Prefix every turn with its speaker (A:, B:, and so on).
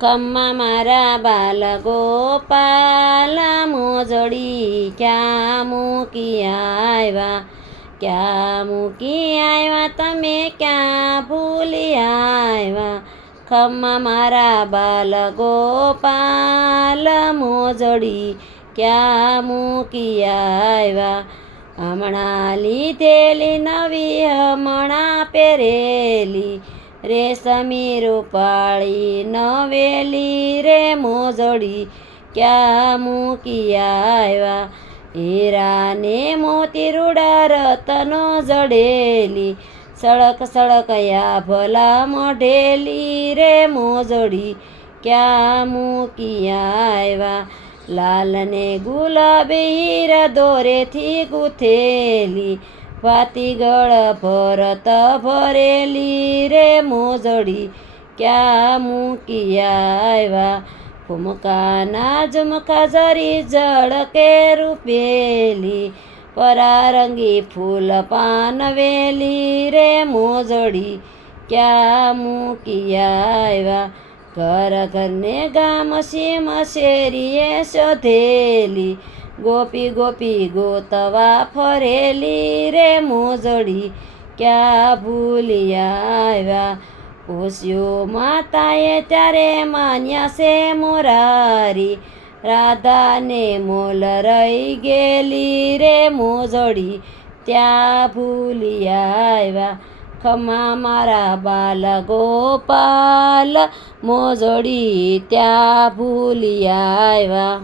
A: ખમ્મા મારા બાલ ગોપાલ મોજડી ક્યાં મૂકી આવ્યા? ક્યાં મૂકી આવ્યા? તમે ક્યાં ભૂલી આવ્યા? ખમ્મા મારા બાલ ગોપાલ મોજડી ક્યાં મૂકી આવ્યા? હમણાં લીધેલી નવી હમણાં પહેરેલી રેશમી રૂપાળી નવેલી રે મોજડી, ક્યાં મૂકી આવ્યા? હીરાને મોતી રૂડા રતનો જડેલી સડક સળકયા ભલા મઢેલી રે મોજડી, ક્યાં મૂકી આવ્યા? લાલને ગુલાબી હીરા દોરેથી ગૂંથેલી ભાતીગળ ભરત ભરેલી રે મોજડી. ક્યાં મૂકિયા આવ્યા? ફુમકાના ઝુમકા જરી જળકે રૂપેલી. પરારંગી ફૂલ પાનવેલી રે મોજડી. ક્યાં મૂકિયા આવ્યા? ઘર ઘરને ગામ સીમ શેરીએ શોધેલી. ગોપી ગોપી ગોતવા ફરેલી રે મોજડી, ક્યાં ભૂલી આવ્યા? પૂછ્યું માતાએ ત્યારે માન્યા છે મોરારી. રાધાને મોલ રહી ગેલી રે મોજડી, ત્યાં ભૂલી આવ્યા? ખમા મારા બાલ ગોપાલ, મોજડી, ત્યાં ભૂલી આવ્યા?